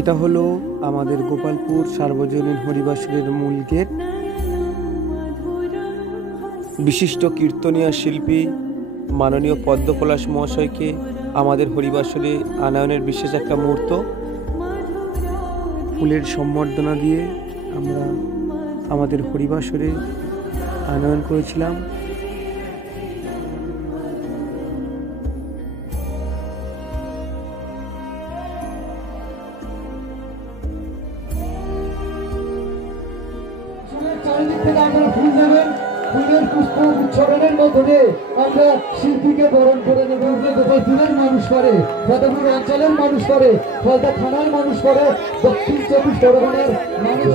এটা হলো আমাদের গোপালপুর সার্বজনীন হরিবাসরের মূল গেট। বিশিষ্ট কীর্তনীয় শিল্পী মাননীয় পদ্মপলাশ মহাশয়কে আমাদের হরিবাসরে আনয়নের বিশেষ একটা মুহূর্ত। ফুলের সম্বর্ধনা দিয়ে আমরা আমাদের হরিবাসরে আনয়ন করেছিলাম। ফুলের পুষ্প উচ্চারণের মাধ্যমে আমরা শিল্পীকে বরণ করে নেব। দিনের মানুষ করে, ফতেপুর অঞ্চলের মানুষ করে, ফলতা থানার মানুষ করে, দক্ষিণ 24 পরগনার মানুষ।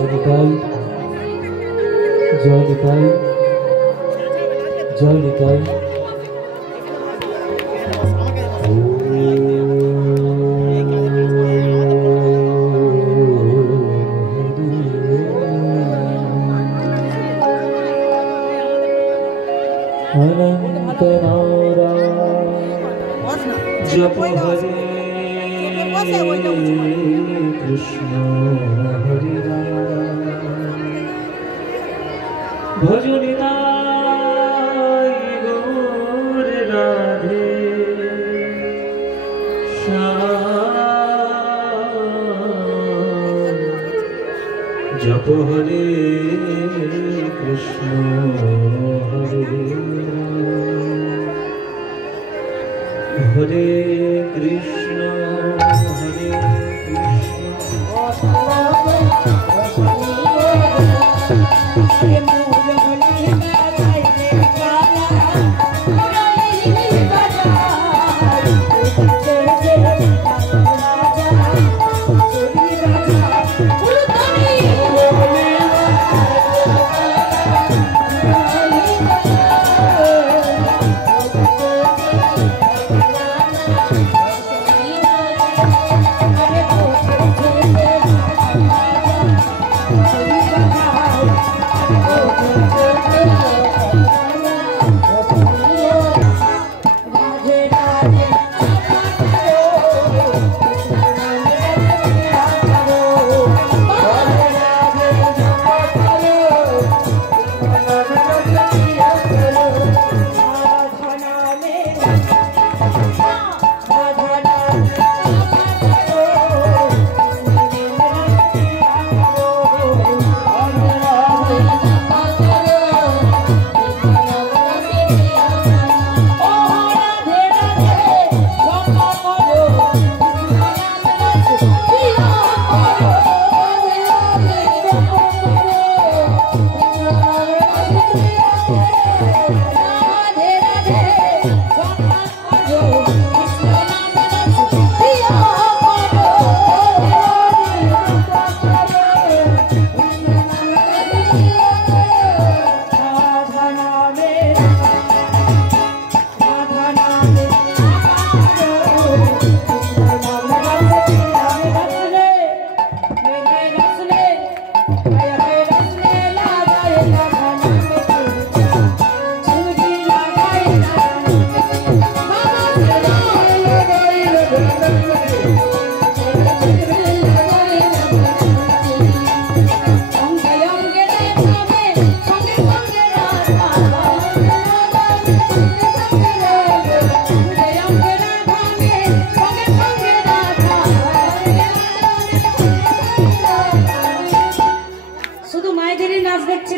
জয় নিতাই, জয় নিতাই। अनंत जप हरे कृष्ण हरि भजनि गौर राधे जप हरे कृष्ण हरे कृष्ण हरे कृष्ण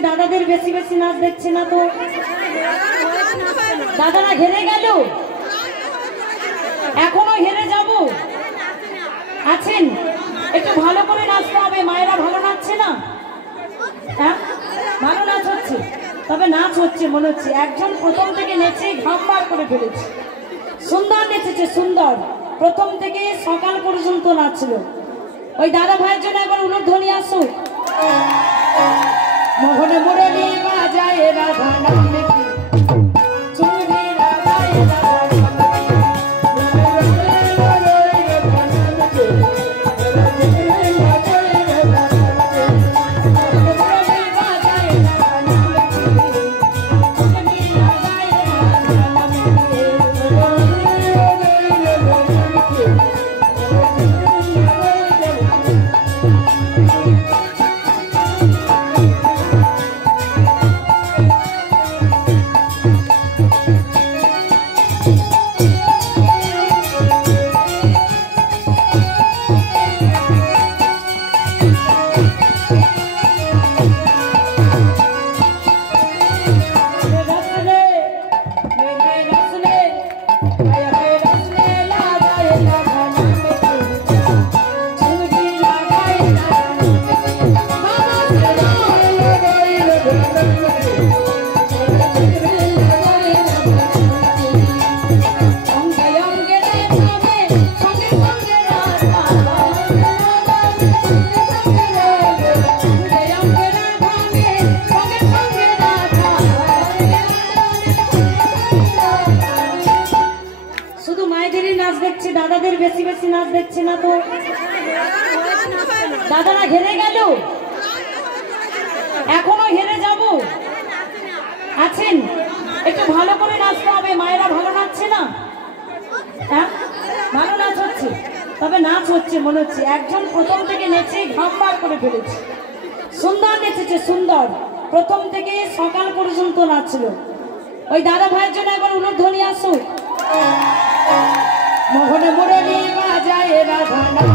দাদাদের বেশি বেশি নাচ দেখছে না তো? দাদারা হেরে গেল, এখনো হেরে যাব? আছেন, একটু ভালো করে নাচতে হবে। মায়েরা ভালো নাচছে না? হ্যাঁ, ভালো নাচ হচ্ছে, তবে নাচ হচ্ছে মনে হচ্ছে। একজন প্রথম থেকে নেচে ঘাম বার করে ফেলেছে, সুন্দর নেচেছে, সুন্দর। প্রথম থেকে সকাল পর্যন্ত নাচলো। ওই দাদা ভাইয়ের জন্য একবার উলুধ্বনি আসুক। মোহন মুরলী বাজায় রাধা নামে চুরি রাধায় রাধা মেয়েদের বেশি বেশি নাচ দেখছে না তো? দাদারা হেরে গেল, এখনো হেরে যাব? আছেন, একটু ভালো করে নাচতে হবে। মায়েরা ভালো নাচছে না? হ্যাঁ, ভালো নাচ হচ্ছে, তবে নাচ হচ্ছে মনে হচ্ছে একজন প্রথম থেকে নেচে ঘাম বার করে ফেলেছে। সুন্দর নেচেছে, সুন্দর, প্রথম থেকে সকাল পর্যন্ত নাচলো। ওই দাদা ভাইয়ের জন্য একবার উলুধ্বনি আসুক। মোহন মুরলী বাজায় রাধা নাম